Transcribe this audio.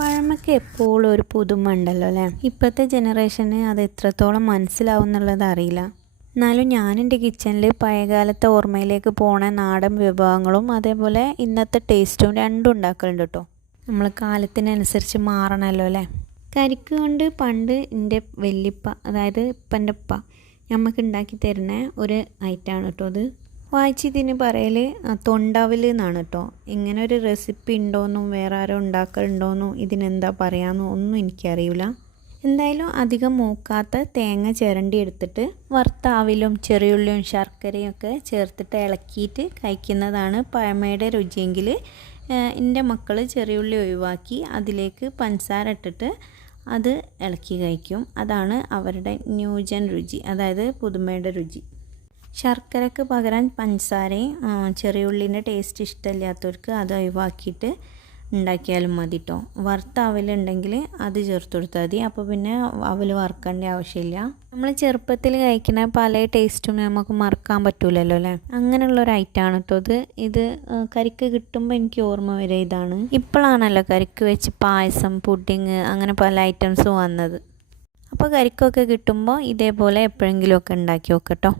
പഴമയ്ക്ക് എപ്പോഴും ഒരു പുതുമ ഉണ്ടല്ലോ അല്ലേ? ഇപ്പോഴത്തെ ജനറേഷന് അത് എത്രത്തോളം മനസ്സിലാവും എന്നുള്ളത് അറിയില്ല. എന്നാലും ഞാൻ എന്റെ കിച്ചണിൽ പഴയകാലത്തെ ഓർമ്മയിലേക്ക് പോണ നാടൻ വിഭവങ്ങളും അതേപോലെ ഇന്നത്തെ ടേസ്റ്റും രണ്ടും ഉണ്ടാക്കലുണ്ട് കേട്ടോ. നമ്മൾ കാലത്തിനനുസരിച്ച് മാറണമല്ലോ അല്ലേ? കരിക്ക് കൊണ്ട് പണ്ട് എന്റെ വല്യപ്പ അതായത് ഇപ്പന്റെ ഉപ്പ നമുക്ക് ഉണ്ടാക്കി തരുന്ന ഒരു ഐറ്റമാണ് കേട്ടോ അത്. വായിച്ചതിന് പറയൽ തൊണ്ടാവിൽ എന്നാണ് കേട്ടോ ഇങ്ങനെ ഒരു റെസിപ്പി ഉണ്ടോയെന്നും വേറെ ആരോ ഉണ്ടാക്കലുണ്ടോയെന്നും ഇതിനെന്താ പറയാമെന്നും ഒന്നും എനിക്കറിയില്ല എന്തായാലും അധികം മൂക്കാത്ത തേങ്ങ ചിരണ്ടി എടുത്തിട്ട് വറുത്താവിലും ചെറിയുള്ളിയും ശർക്കരയും ഒക്കെ ചേർത്തിട്ട് ഇളക്കിയിട്ട് കഴിക്കുന്നതാണ് പഴമയുടെ രുചിയെങ്കിൽ എന്റെ മക്കൾ ചെറിയുള്ളി ഒഴിവാക്കി അതിലേക്ക് പഞ്ചസാര ഇട്ടിട്ട് അത് ഇളക്കി കഴിക്കും. അതാണ് അവരുടെ ന്യൂജൻ രുചി അതായത് പുതുമയുടെ രുചി. ശർക്കരക്ക് പകരം പഞ്ചസാരയും ചെറിയ ഉള്ളിന്റെ ടേസ്റ്റ് ഇഷ്ടമില്ലാത്തവർക്ക് അത് ഒഴിവാക്കിയിട്ട് ഉണ്ടാക്കിയാലും മതി കേട്ടോ വറുത്ത അവലുണ്ടെങ്കിൽ അത് ചേർത്ത് കൊടുത്താൽ മതി. അപ്പോൾ പിന്നെ അവൽ വറുക്കേണ്ട ആവശ്യമില്ല. നമ്മൾ ചെറുപ്പത്തിൽ കഴിക്കുന്ന പല ടേസ്റ്റും നമുക്ക് മറക്കാൻ പറ്റൂലല്ലോ അല്ലേ? അങ്ങനെയുള്ള ഒരു ഐറ്റമാണ് കേട്ടോ ഇത്. ഇത് കരിക്ക് കിട്ടുമ്പോൾ എനിക്ക് ഓർമ്മ വരെ ഇതാണ്. ഇപ്പോഴാണല്ലോ കരിക്ക് വെച്ച് പായസം പുഡിങ് അങ്ങനെ പല ഐറ്റംസും വന്നത്. അപ്പോൾ കരിക്കൊക്കെ കിട്ടുമ്പോൾ ഇതേപോലെ എപ്പോഴെങ്കിലുമൊക്കെ ഉണ്ടാക്കി നോക്കട്ടോ